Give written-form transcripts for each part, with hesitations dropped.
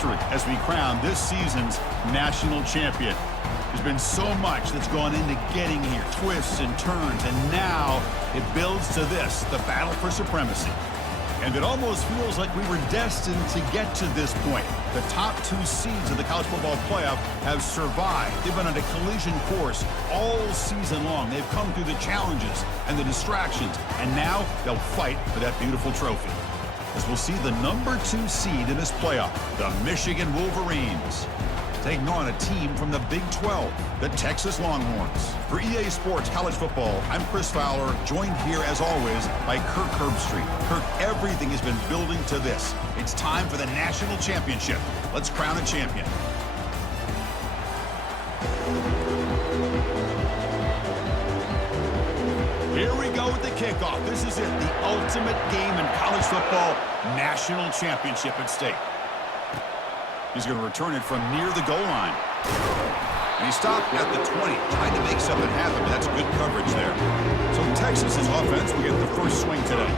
history as we crown this season's national champion. There's been so much that's gone into getting here, twists and turns, and now it builds to this, the battle for supremacy. And it almost feels like we were destined to get to this point. The top two seeds of the college football playoff have survived. They've been on a collision course all season long. They've come through the challenges and the distractions, and now they'll fight for that beautiful trophy. As we'll see the number 2 seed in this playoff, the Michigan Wolverines, taking on a team from the Big 12, the Texas Longhorns. For EA Sports College Football, I'm Chris Fowler, joined here as always by Kirk Herbstreit. Kirk, everything has been building to this. It's time for the national championship. Let's crown a champion. Here we go with the kickoff. This is it, the ultimate game in college football, national championship at stake. He's going to return it from near the goal line. And he stopped at the 20, trying to make something happen, but that's good coverage there. So Texas's offense will get the first swing today.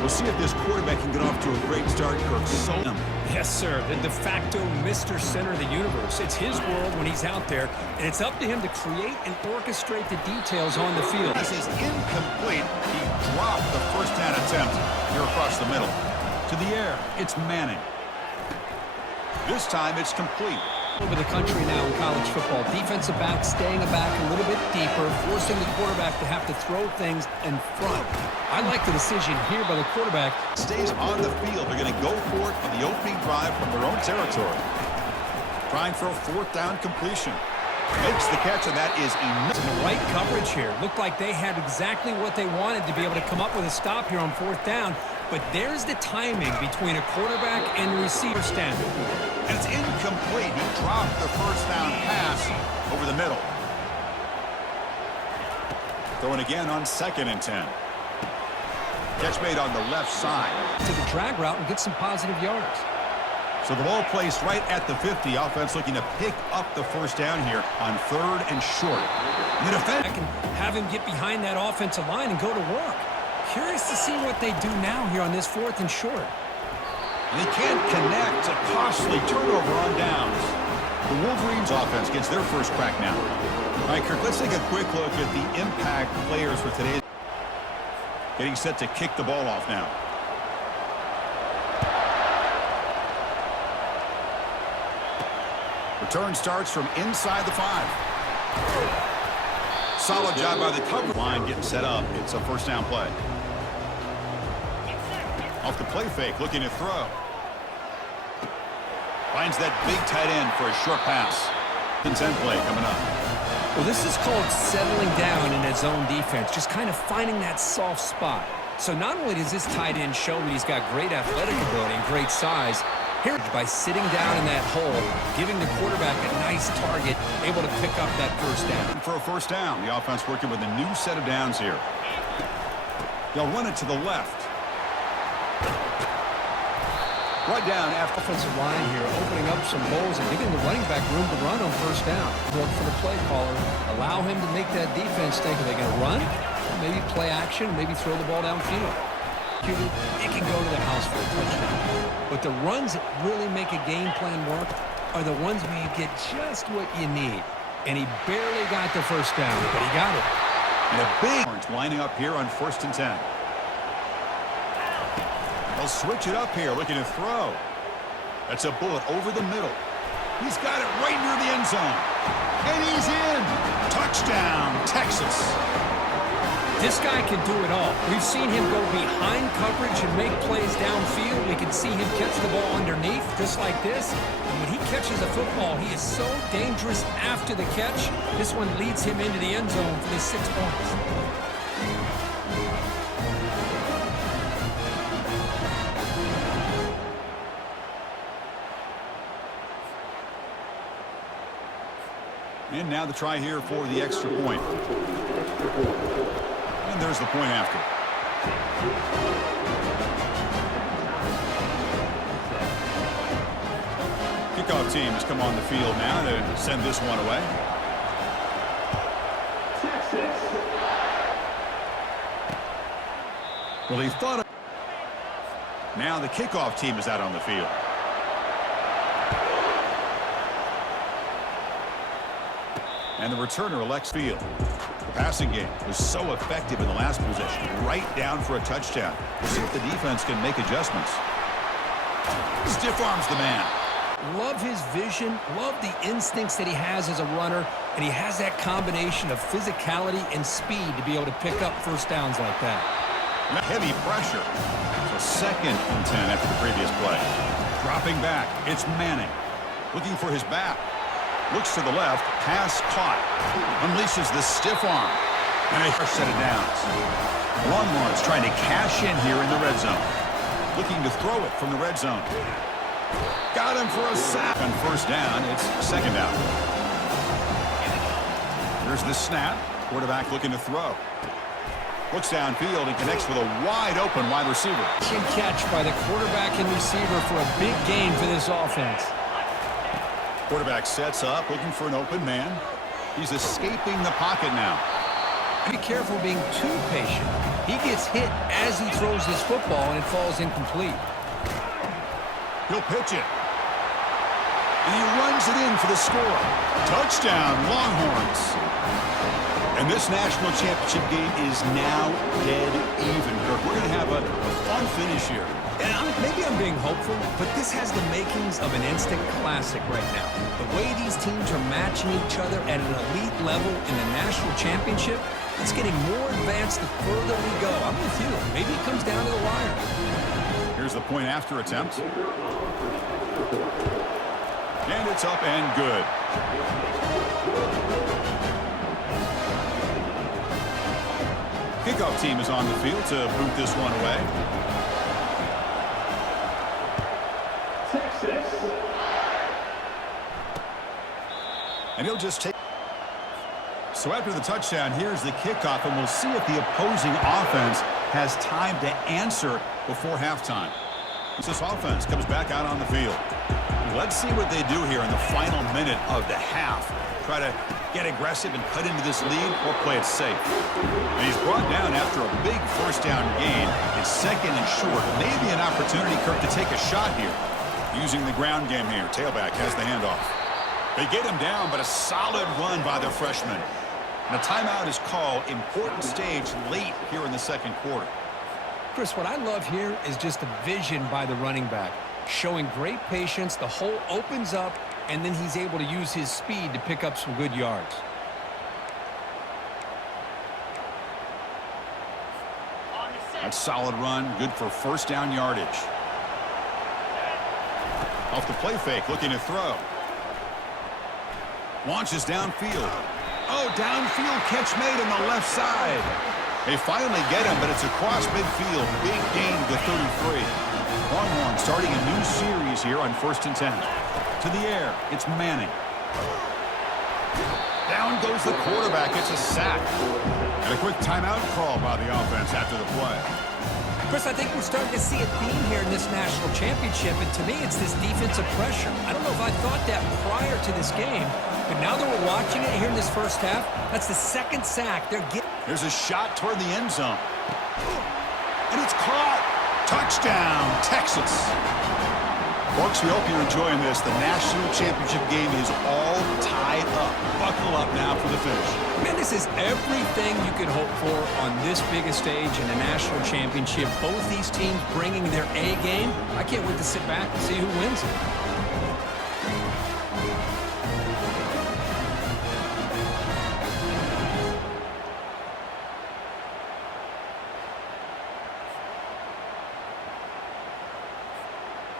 We'll see if this quarterback can get off to a great start. Kirk Solem. Yes, sir. The de facto Mr. Center of the universe. It's his world when he's out there, and it's up to him to create and orchestrate the details on the field. This is incomplete. He dropped the first down attempt here across the middle. To the air, it's Manning. This time it's complete. Over the country now in college football. Defensive back staying back a little bit deeper, forcing the quarterback to have to throw things in front. I like the decision here by the quarterback. Stays on the field. They're going to go for it on the opening drive from their own territory. Trying for a 4th down completion. Makes the catch, and that is enough. The right coverage here. Looked like they had exactly what they wanted to be able to come up with a stop here on 4th down. But there's the timing between a quarterback and the receiver stand. And it's incomplete. He dropped the first down pass over the middle. Throwing again on 2nd and 10. Catch made on the left side. To the drag route and get some positive yards. So the ball placed right at the 50. Offense looking to pick up the first down here on 3rd and short. The defense. I can have him get behind that offensive line and go to work. Curious to see what they do now here on this 4th and short. They can't connect. A costly turnover on downs. The Wolverines offense gets their first crack now. All right, Kirk, let's take a quick look at the impact players for today. Getting set to kick the ball off now. Return starts from inside the 5. Solid job by the cover line getting set up. It's a 1st down play. Off the play fake, looking to throw. Finds that big tight end for a short pass. 10 play coming up. Well, this is called settling down in his own defense, just kind of finding that soft spot. So not only does this tight end show that he's got great athletic ability and great size, here by sitting down in that hole, giving the quarterback a nice target, able to pick up that first down. For a first down, the offense working with a new set of downs here. They'll run it to the left. Right down after offensive line here, opening up some holes and giving the running back room to run on first down. Look for the play caller. Allow him to make that defense think, are they going to run? Maybe play action, maybe throw the ball downfield. It can go to the house for a touchdown. But the runs that really make a game plan work are the ones where you get just what you need. And he barely got the first down, but he got it. And a big lining up here on 1st and 10. They'll switch it up here, looking to throw. That's a bullet over the middle. He's got it right near the end zone. And he's in. Touchdown, Texas. This guy can do it all. We've seen him go behind coverage and make plays downfield. We can see him catch the ball underneath, just like this. And when he catches a football, he is so dangerous after the catch. This one leads him into the end zone for the 6 points. And now the try here for the extra point. And there's the point after. Kickoff team has come on the field now to send this one away. Well, he thought. Now the kickoff team is out on the field. And the returner elects field. The passing game was so effective in the last possession. Right down for a touchdown. We'll see if the defense can make adjustments. Stiff arms the man. Love his vision, love the instincts that he has as a runner, and he has that combination of physicality and speed to be able to pick up first downs like that. Heavy pressure. So 2nd and 10 after the previous play. Dropping back, it's Manning. Looking for his back. Looks to the left, pass caught. Unleashes the stiff arm. And a first set of downs. Longhorns trying to cash in here in the red zone. Looking to throw it from the red zone. Got him for a sack. On first down, it's 2nd down. Here's the snap. Quarterback looking to throw. Looks downfield and connects with a wide-open wide receiver. Catch by the quarterback and receiver for a big gain for this offense. Quarterback sets up, looking for an open man. He's escaping the pocket now. Be careful being too patient. He gets hit as he throws this football, and it falls incomplete. He'll pitch it. And he runs it in for the score. Touchdown, Longhorns. And this national championship game is now dead even, Kirk. We're going to have a fun finish here. Maybe I'm being hopeful, but this has the makings of an instant classic right now. The way these teams are matching each other at an elite level in the national championship, it's getting more advanced the further we go. I'm with you. Maybe it comes down to the wire. Here's the point after attempt. And it's up and good. Kickoff team is on the field to boot this one away. And he'll just take. So after the touchdown, here's the kickoff, and we'll see if the opposing offense has time to answer before halftime. As this offense comes back out on the field. Let's see what they do here in the final minute of the half. Try to get aggressive and cut into this lead or play it safe. And he's brought down after a big first down gain. It's 2nd and short. Maybe an opportunity, Kirk, to take a shot here. Using the ground game here. Tailback has the handoff. They get him down, but a solid run by the freshman. And a timeout is called. Important stage late here in the 2nd quarter. Chris, what I love here is just the vision by the running back. Showing great patience, the hole opens up, and then he's able to use his speed to pick up some good yards. That solid run, good for first down yardage. Off the play fake, looking to throw. Launches downfield. Oh, downfield catch made on the left side. They finally get him, but it's across midfield. Big gain to 33. Longhorn starting a new series here on 1st and 10. To the air, it's Manning. Down goes the quarterback. It's a sack. And a quick timeout call by the offense after the play. Chris, I think we're starting to see a theme here in this national championship, and to me, it's this defensive pressure. I don't know if I thought that prior to this game, but now that we're watching it here in this first half, that's the 2nd sack they're getting. There's a shot toward the end zone. And it's caught. Touchdown, Texas. Folks, we hope you're enjoying this. The national championship game is all tied up. Buckle up now for the finish. Man, this is everything you could hope for on this biggest stage in the national championship. Both these teams bringing their A game. I can't wait to sit back and see who wins it.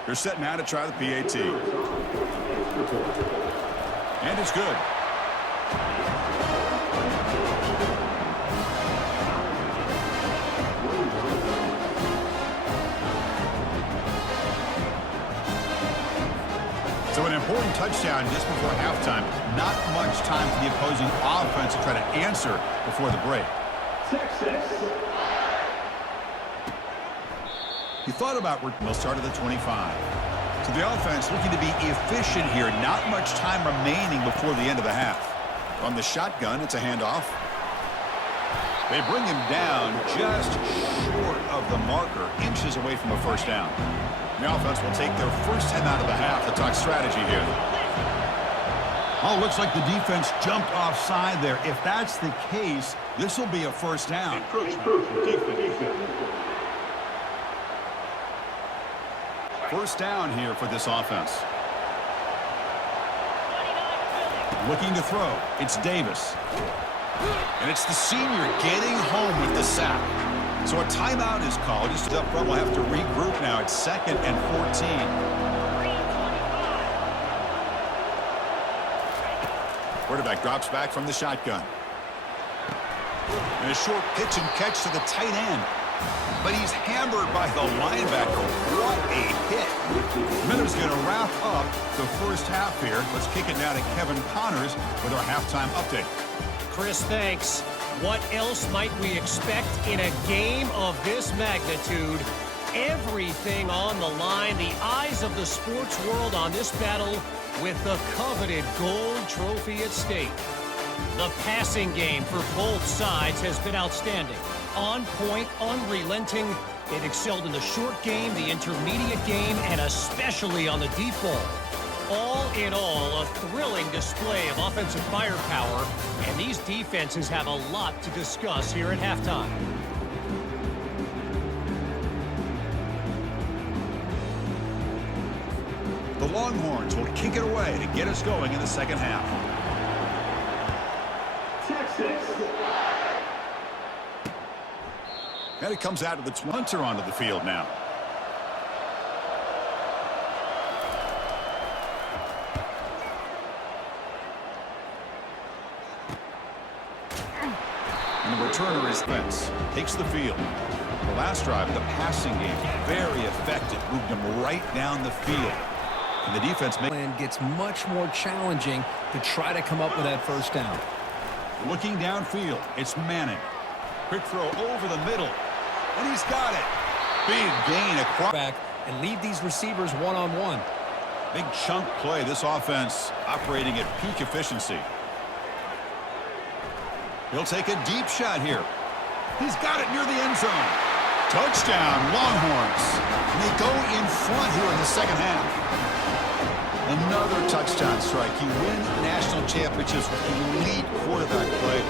They're set now to try the PAT. And it's good. So an important touchdown just before halftime. Not much time for the opposing offense to try to answer before the break. He thought about where they'll start at the 25. So the offense looking to be efficient here. Not much time remaining before the end of the half. From the shotgun, it's a handoff. They bring him down just short of the marker, inches away from a first down. The offense will take their first time out of the half to talk strategy here. Oh, looks like the defense jumped offside there. If that's the case, this will be a first down. First down here for this offense. Looking to throw. It's Davis. And it's the senior getting home with the sack. So a timeout is called. Just up front, we'll have to regroup now. It's 2nd and 14. Quarterback drops back from the shotgun. And a short pitch and catch to the tight end. But he's hammered by the linebacker. What a hit. Miller's going to wrap up the first half here. Let's kick it now to Kevin Connors with our halftime update. Chris, thanks. What else might we expect in a game of this magnitude? Everything on the line. The eyes of the sports world on this battle with the coveted gold trophy at stake. The passing game for both sides has been outstanding. On point, unrelenting. They've excelled in the short game, the intermediate game, and especially on the deep ball. All in all, a thrilling display of offensive firepower, and these defenses have a lot to discuss here at halftime. The Longhorns will kick it away to get us going in the second half. And it comes out of the Hunter onto the field now. And the returner is Spence. Takes the field. The last drive of the passing game, very effective. Moved him right down the field. And the defense gets much more challenging to try to come up with that first down. Looking downfield, it's Manning. Quick throw over the middle. And he's got it. Big gain across. Back and leave these receivers one-on-one. Big chunk play. This offense operating at peak efficiency. He'll take a deep shot here. He's got it near the end zone. Touchdown, Longhorns. And they go in front here in the second half. Another touchdown strike. You win national championships with elite quarterback play.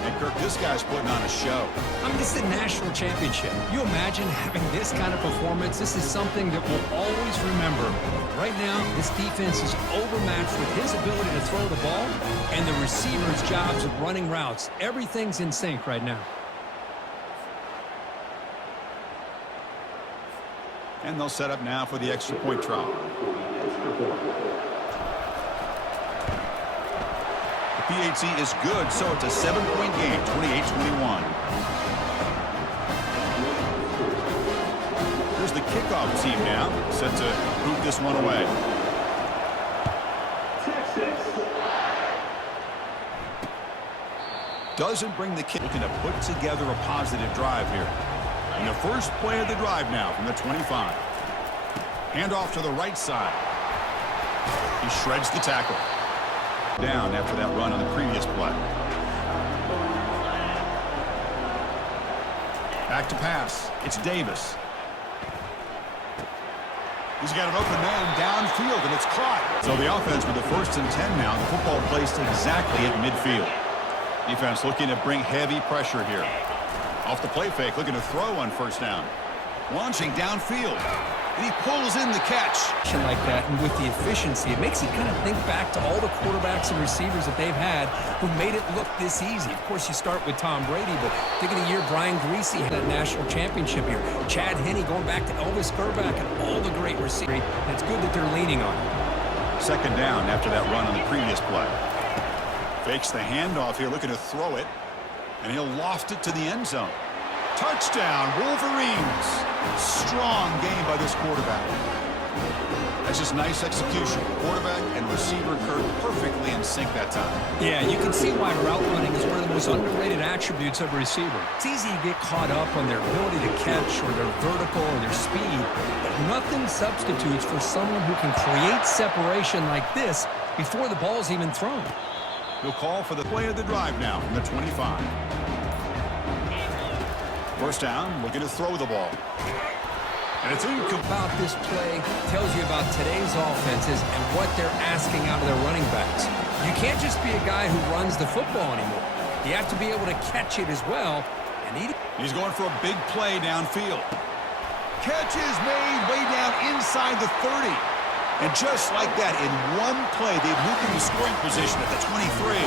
And Kirk, this guy's putting on a show. I mean, this is a national championship. You imagine having this kind of performance? This is something that we'll always remember. Right now, this defense is overmatched with his ability to throw the ball and the receivers' jobs of running routes. Everything's in sync right now. And they'll set up now for the extra point try. The PAT is good, so it's a 7-point game, 28-21. Here's the kickoff team now, set to boot this one away. Doesn't bring the kick. Looking to put together a positive drive here. And the first play of the drive now from the 25. Hand off to the right side. He shreds the tackle. Down after that run on the previous play. Back to pass. It's Davis. He's got an open man downfield, and it's caught. So the offense with the 1st and 10 now. The football placed exactly at midfield. Defense looking to bring heavy pressure here. Off the play fake, looking to throw on first down. Launching downfield. And he pulls in the catch. Like that, and with the efficiency, it makes you kind of think back to all the quarterbacks and receivers that they've had who made it look this easy. Of course, you start with Tom Brady, but think of the year Brian Greasy had that national championship here. Chad Henne going back to Elvis Grbac and all the great receivers. And it's good that they're leaning on it. Second down after that run on the previous play. Fakes the handoff here, looking to throw it. And he'll loft it to the end zone. Touchdown, Wolverines. Strong game by this quarterback. That's just nice execution. Quarterback and receiver Kirk perfectly in sync that time. Yeah, you can see why route running is one of the most underrated attributes of a receiver. It's easy to get caught up on their ability to catch or their vertical or their speed, but nothing substitutes for someone who can create separation like this before the ball's even thrown. He'll call for the play of the drive now from the 25. First down, looking to throw the ball. And it's about this play tells you about today's offenses and what they're asking out of their running backs. You can't just be a guy who runs the football anymore. You have to be able to catch it as well. And he's going for a big play downfield. Catch is made way down inside the 30. And just like that, in one play, they've moved into scoring position at the 23.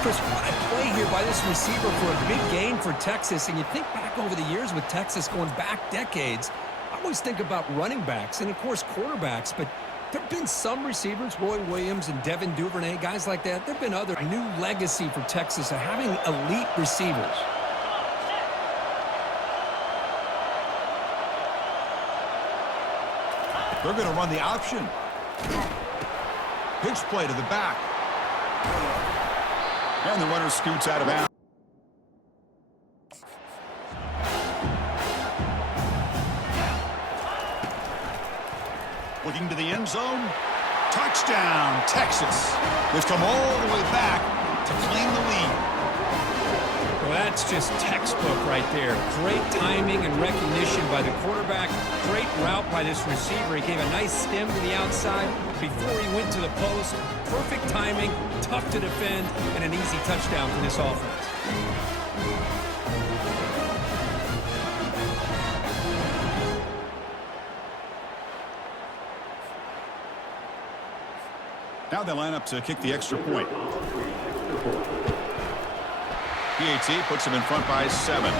Chris, what a play here by this receiver for a big gain for Texas. And you think back over the years with Texas going back decades, I always think about running backs and, of course, quarterbacks. But there have been some receivers, Roy Williams and Devin Duvernay, guys like that. There have been other new legacy for Texas of having elite receivers. They're going to run the option. Pitch play to the back. And the runner scoots out of bounds. Looking to the end zone. Touchdown, Texas. They've come all the way back to claim the lead. Well, that's just textbook right there. Great timing and recognition by the quarterback. Great route by this receiver. He gave a nice stem to the outside before he went to the post. Perfect timing, tough to defend, and an easy touchdown for this offense. Now they line up to kick the extra point. PAT puts him in front by 7.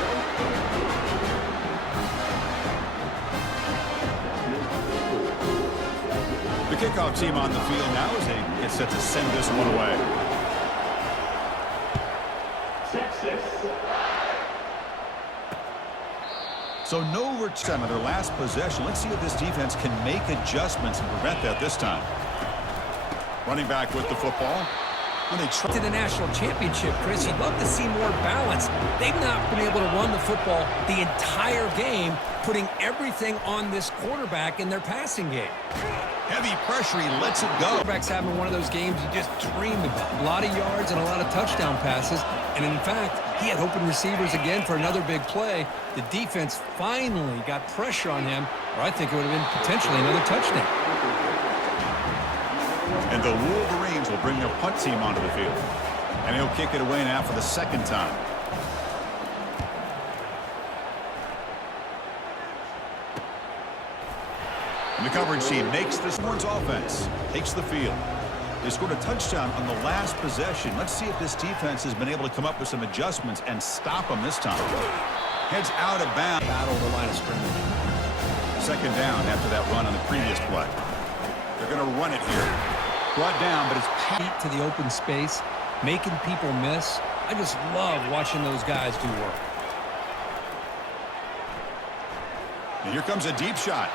The kickoff team on the field now as they get set to send this one away. So no return on their last possession. Let's see if this defense can make adjustments and prevent that this time. Running back with the football. To the national championship, Chris, you'd love to see more balance. They've not been able to run the football the entire game, putting everything on this quarterback in their passing game. Heavy pressure, he lets it go. Quarterback's having one of those games you just dreamed about. A lot of yards and a lot of touchdown passes. And in fact, he had open receivers again for another big play. The defense finally got pressure on him, or I think it would have been potentially another touchdown. And the Wolverines will bring their punt team onto the field. And he'll kick it away now for the second time. And the coverage team makes this Horns offense. Takes the field. They scored a touchdown on the last possession. Let's see if this defense has been able to come up with some adjustments and stop them this time. Heads out of bounds. Battle the line of scrimmage. Second down after that run on the previous play. They're going to run it here. Brought down, but it's feet to the open space, making people miss. I just love watching those guys do work. And here comes a deep shot.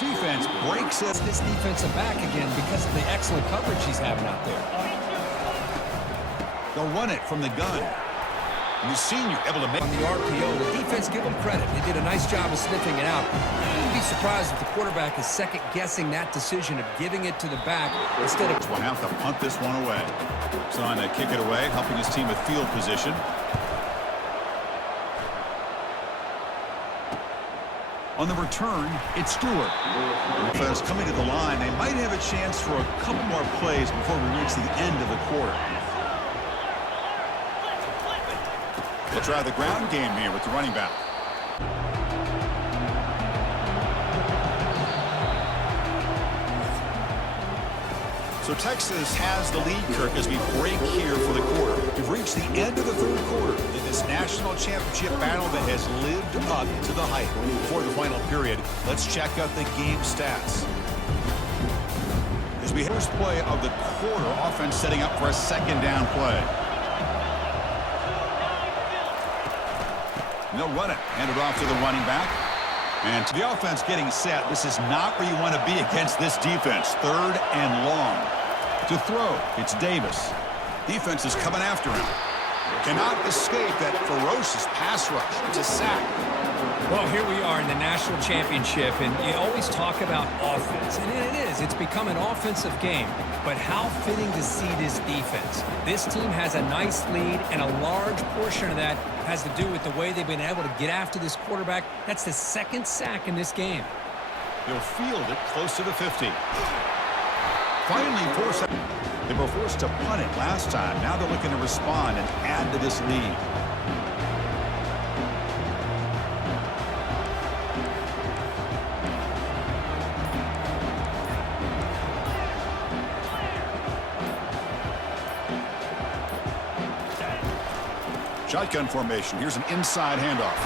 Defense breaks it. This defensive back again because of the excellent coverage he's having out there. They'll run it from the gun. And the senior able to make on the RPO. The defense, give them credit. They did a nice job of sniffing it out. I wouldn't be surprised if the quarterback is second-guessing that decision of giving it to the back instead of... Will have to punt this one away. So on to kick it away, helping his team with field position. On the return, it's Stewart. Defense coming to the line. They might have a chance for a couple more plays before we reach the end of the quarter. They'll try the ground game here with the running back. So Texas has the lead, Kirk, as we break here for the quarter. We've reached the end of the third quarter in this national championship battle that has lived up to the hype. Before the final period, let's check out the game stats. As we have first play of the quarter, offense setting up for a second down play. And they'll run it. Hand it off to the running back. And to the offense getting set, this is not where you want to be against this defense. Third and long. To throw, it's Davis. Defense is coming after him. Cannot escape that ferocious pass rush. It's a sack. Well, here we are in the national championship, and you always talk about offense, and it is. It's become an offensive game. But how fitting to see this defense. This team has a nice lead, and a large portion of that has to do with the way they've been able to get after this quarterback. That's the second sack in this game. He'll field it close to the 50. finally forced. They were forced to punt it last time. Now they're looking to respond and add to this lead. Shotgun formation. Here's an inside handoff.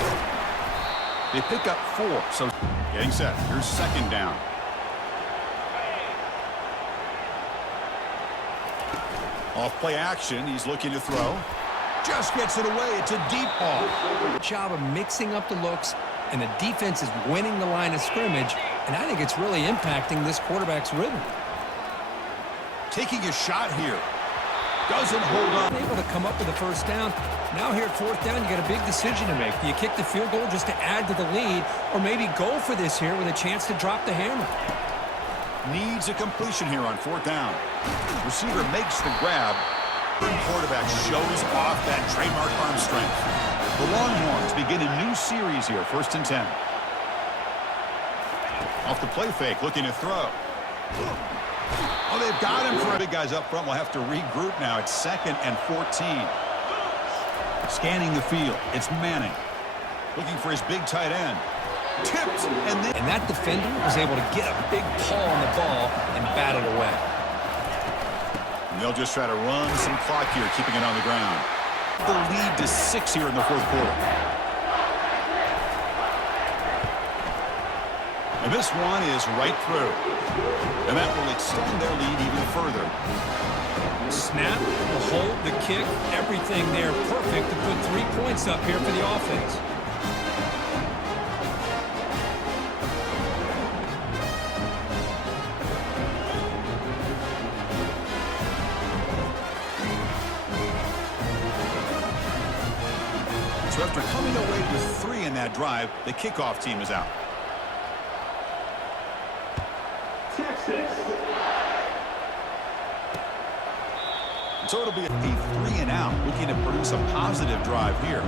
They pick up 4. So getting set. Here's second down. Off play action. He's looking to throw. Just gets it away. It's a deep ball. Good job of mixing up the looks, and the defense is winning the line of scrimmage, and I think it's really impacting this quarterback's rhythm. Taking a shot here. Doesn't hold on. Able to come up with a first down. Now here at fourth down, you got a big decision to make. Do you kick the field goal just to add to the lead, or maybe go for this here with a chance to drop the hammer? Needs a completion here on fourth down. Receiver makes the grab. Quarterback shows off that trademark arm strength. The Longhorns begin a new series here, 1st and 10. Off the play fake, looking to throw. Oh, they've got him for big guys up front. We'll have to regroup now. It's 2nd and 14. Scanning the field. It's Manning. Looking for his big tight end. Tipped, and that defender was able to get a big paw on the ball and bat it away. And they'll just try to run some clock here, keeping it on the ground. The lead to 6 here in the 4th quarter. And this one is right through. And that will extend their lead even further. Snap, the hold, the kick, everything there perfect to put 3 points up here for the offense. So after coming away with 3 in that drive, the kickoff team is out. So it'll be a 3 and out, looking to produce a positive drive here.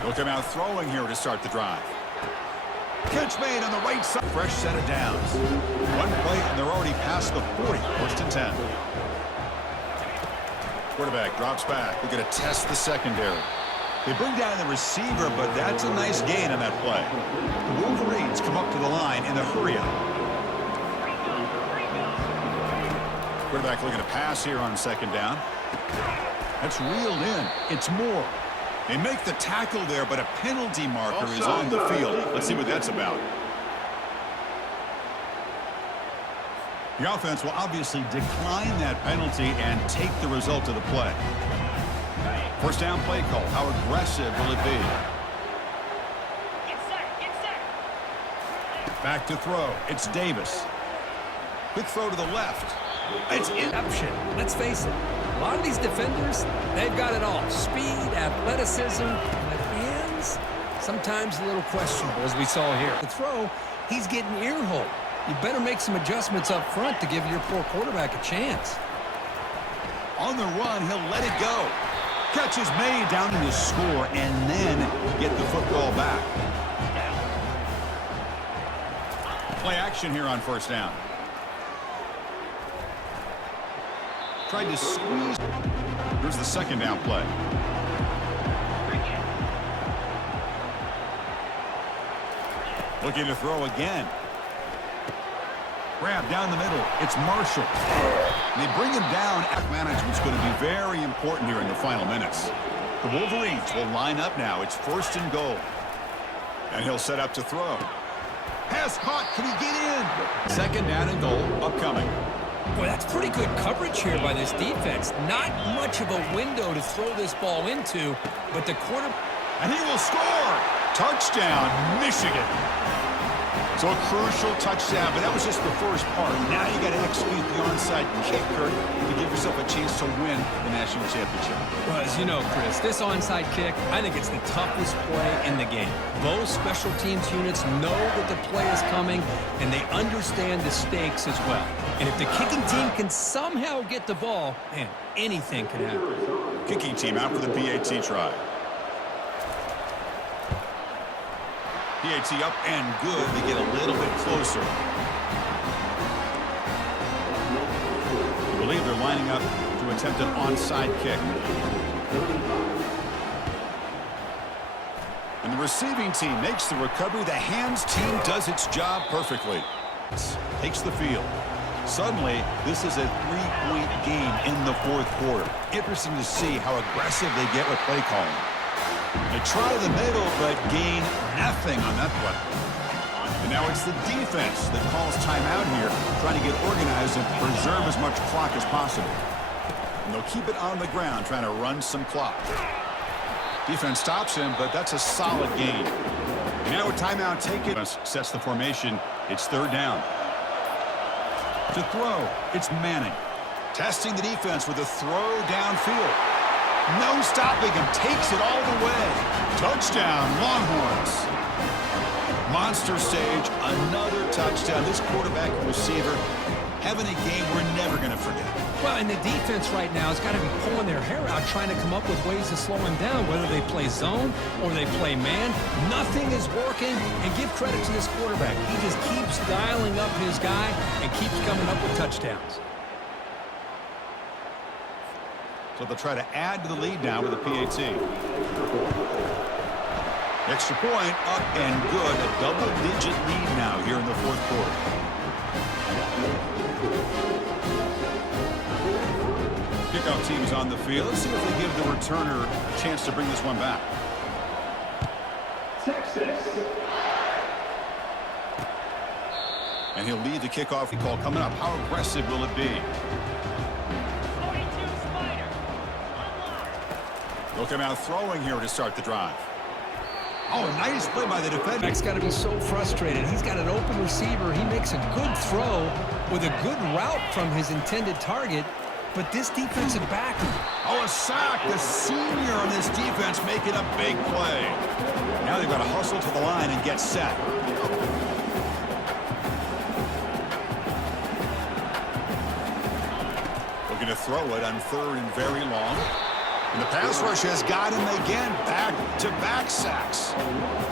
They'll come out throwing here to start the drive. Catch made on the right side. Fresh set of downs. One play, and they're already past the 40. 1st and 10. Quarterback drops back. They're going to test the secondary. They bring down the receiver, but that's a nice gain on that play. The Wolverines come up to the line in the hurry-up. Quarterback looking to pass here on 2nd down. That's reeled in. It's Moore. They make the tackle there, but a penalty marker is on the field. Let's see what that's about. The offense will obviously decline that penalty and take the result of the play. 1st down play call. How aggressive will it be? Back to throw. It's Davis. Quick throw to the left. It's interception. Let's face it, a lot of these defenders, they've got it all. Speed, athleticism, but hands, sometimes a little questionable, as we saw here. The throw, he's getting ear-hole. You better make some adjustments up front to give your poor quarterback a chance. On the run, he'll let it go. Catch is made down in the score, and then get the football back. Play action here on 1st down. Tried to squeeze. Here's the 2nd down play. Looking to throw again. Grab down the middle. It's Marshall. And they bring him down. Management's going to be very important here in the final minutes. The Wolverines will line up now. It's 1st and goal. And he'll set up to throw. Pass caught. Can he get in? 2nd down and goal upcoming. Boy, that's pretty good coverage here by this defense. Not much of a window to throw this ball into, but the quarterback... And he will score! Touchdown, Michigan. So a crucial touchdown, but that was just the first part. Now you got to execute the onside kick, Kurt, to give yourself a chance to win the national championship. Well, as you know, Chris, this onside kick, I think it's the toughest play in the game. Both special teams units know that the play is coming, and they understand the stakes as well. And if the kicking team can somehow get the ball, man, anything can happen. Kicking team out for the PAT try. PAT up and good. They get a little bit closer. lining up to attempt an onside kick. And the receiving team makes the recovery. The hands team does its job perfectly. Takes the field. Suddenly, this is a three-point game in the fourth quarter. Interesting to see how aggressive they get with play calling. They try the middle, but gain nothing on that play. And now it's the defense that calls timeout here, trying to get organized and preserve as much clock as possible. And they'll keep it on the ground, trying to run some clock. Defense stops him, but that's a solid gain. And now a timeout taken. Sets the formation. It's third down. To throw, it's Manning. Testing the defense with a throw downfield. No stopping him. Takes it all the way. Touchdown, Longhorns. Monster stage, another touchdown. This quarterback and receiver having a game we're never going to forget. Well, and the defense right now has got to be pulling their hair out trying to come up with ways to slow him down, whether they play zone or they play man. Nothing is working, and give credit to this quarterback. He just keeps dialing up his guy and keeps coming up with touchdowns. So they'll try to add to the lead now with a PAT. Extra point, up and good. A double-digit lead now here in the fourth quarter. Kickoff team's on the field. Let's see if they give the returner a chance to bring this one back. Texas. And he'll lead the kickoff call coming up. How aggressive will it be? They'll come out throwing here to start the drive. Oh, a nice play by the defender. He's got to be so frustrated. He's got an open receiver. He makes a good throw with a good route from his intended target. But this defensive back... Oh, a sack. The senior on this defense making a big play. Now they've got to hustle to the line and get set. Looking to throw it on third and very long. And the pass rush has got him again. Back-to-back sacks.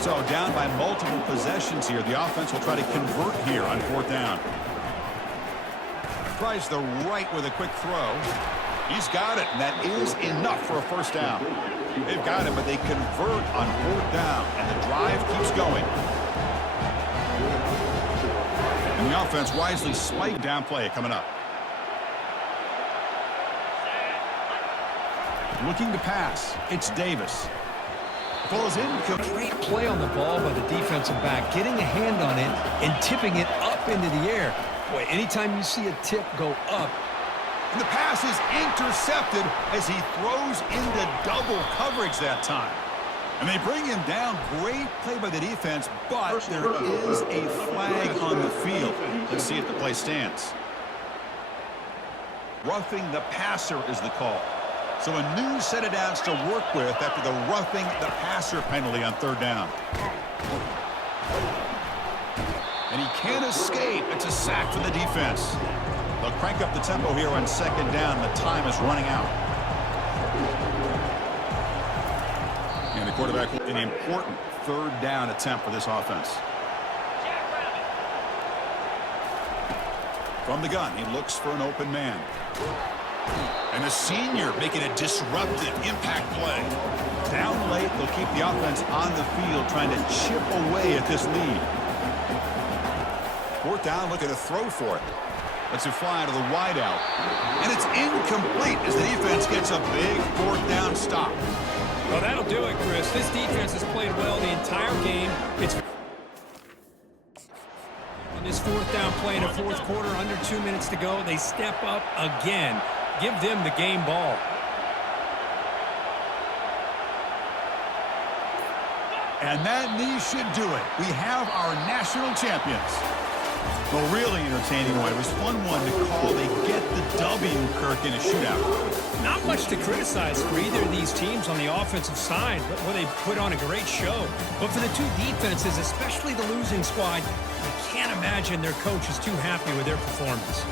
So down by multiple possessions here. The offense will try to convert here on fourth down. Tries the right with a quick throw. He's got it, and that is enough for a first down. They've got it, but they convert on fourth down, and the drive keeps going. And the offense wisely spiked down play coming up. Looking to pass. It's Davis. Falls in. Great play on the ball by the defensive back, getting a hand on it and tipping it up into the air. Boy, anytime you see a tip go up. And the pass is intercepted as he throws into double coverage that time. And they bring him down. Great play by the defense, but there is a flag on the field. Let's see if the play stands. Roughing the passer is the call. So a new set of downs to work with after the roughing the passer penalty on third down. And he can't escape. It's a sack for the defense. They'll crank up the tempo here on second down. The time is running out. And the quarterback, an important third down attempt for this offense. From the gun, he looks for an open man. And the senior making a disruptive impact play. Down late, they'll keep the offense on the field trying to chip away at this lead. Fourth down, looking to throw for it. Lets it fly to the wideout. And it's incomplete as the defense gets a big fourth down stop. Well, that'll do it, Chris. This defense has played well the entire game. It's on this fourth down play in the fourth quarter, under 2 minutes to go. They step up again. Give them the game ball. And that knee should do it. We have our national champions. Well, really entertaining one. It was fun one to call. They get the W, Kirk, in a shootout. Not much to criticize for either of these teams on the offensive side, but where they put on a great show. But for the two defenses, especially the losing squad, you can't imagine their coach is too happy with their performance.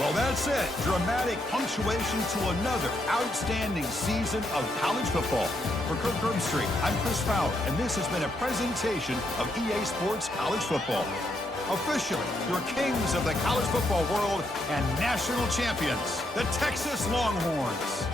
Well, that's it. Dramatic punctuation to another outstanding season of college football. For Kirk Herbstreit, I'm Chris Fowler, and this has been a presentation of EA Sports College Football. Officially, your kings of the college football world and national champions, the Texas Longhorns.